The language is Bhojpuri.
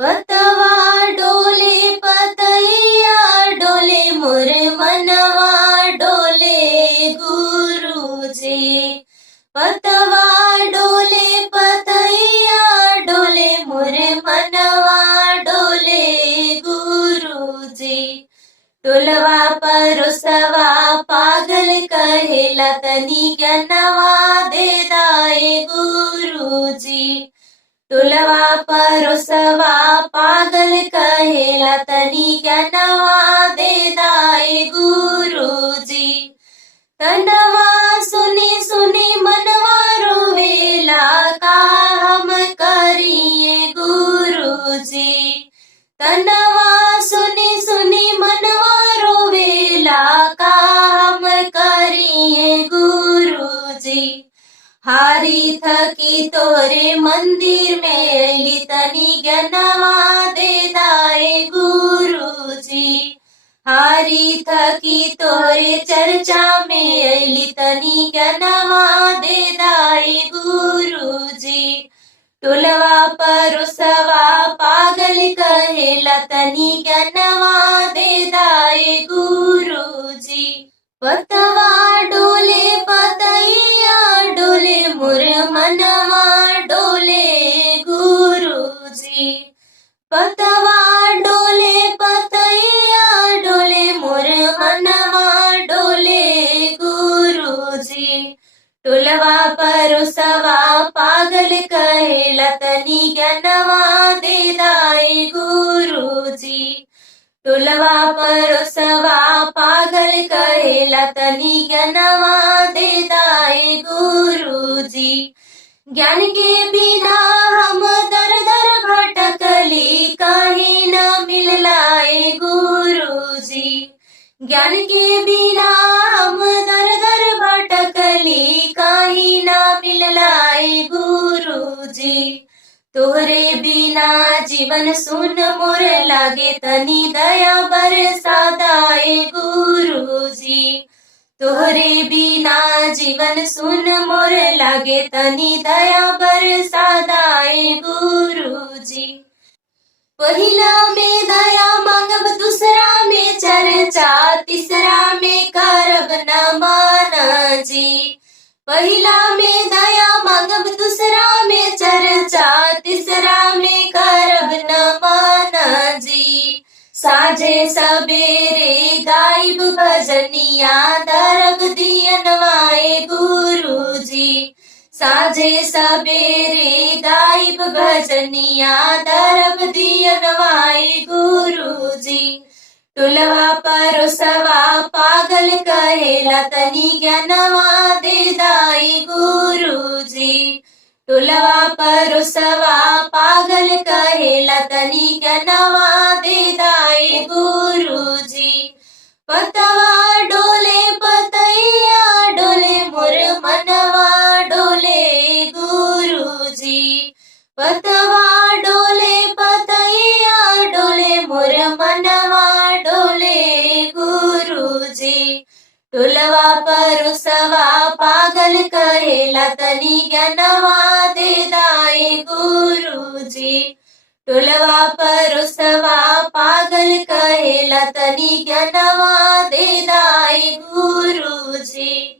पतवा डोले पतैया डोले मोर मनवा डोले गुरुजी। पतवा डोले पतैया डोले मोर मनवा डोले गुरुजी। टोलवा परोसवा पागल कहेला तनी ज्ञानवा दे दाए गुरुजी। टोलवा परोसवा पागल कहेला तनी ज्ञानवा दे दाए गुरुजी। तनवा सुनी सुनी मनवा रोवेला का हम करिए गुरुजी। तनवा सुनी सुनी मनवा रोवेला का हम करिए गुरुजी। हारी थकी तोरे मंदिर में अली तनी ज्ञानवा दे दाए गुरुजी। हारी थकी तोरे चर्चा में अली तनी ज्ञानवा दे दाए गुरुजी। टोलवा परोसवा पागल कहेला तनी ज्ञानवा दे दाए गुरुजी। पतवा डोले पतैया डोले मोर मनवा डोले गुरुजी। पतवा डोले पतैया डोले मोर मनवा डोले गुरुजी। टोलवा परोसवा पागल कहेला तनी ज्ञानवा दे दाए गुरुजी। टोलवा परोसवा पागल कहेला तनी ज्ञानवा दे दाए गुरुजी। ज्ञान के बिना हम दर दर भटकली कहीं न मिललाए गुरुजी। ज्ञान के बिना हम दर दर भटकली कहीं न मिललाए गुरुजी। तोहरे बिना जीवन सुन मोर लागे तनी दया बरसा दाए गुरुजी। तोहरे बिना जीवन सुन मोर लागे तनी दया बरसा दाए गुरुजी। पहिला में दया मांगब दूसरा में चर्चा तीसरा में करब न माना जी। पहिला में दया मांगब दूसरा में चर्चा तीसरा में करब न माना जी। साझे सबेरे गायब भजनिया दरब दियनवाए गुरुजी। साझे सबेरे गायब भजनिया दरब दियनवाए गुरुजी। टोलवा परोसवा पागल कहेला तनी ज्ञानवा दे दाए गुरुजी। टोलवा परोसवा पागल कहेला तनी ज्ञानवा दे दाए गुरुजी। पतवा डोले पतैया डोले मोर मनवा डोले गुरुजी। पतवा डोले पतैया डोले मोर मनवा डोले गुरुजी। टोलवा परोसवा पागल कहेला तनी ज्ञानवा दे दाए गुरुजी। टोलवा परोसवा पागल कहेला तनी ज्ञानवा दे दाए गुरुजी।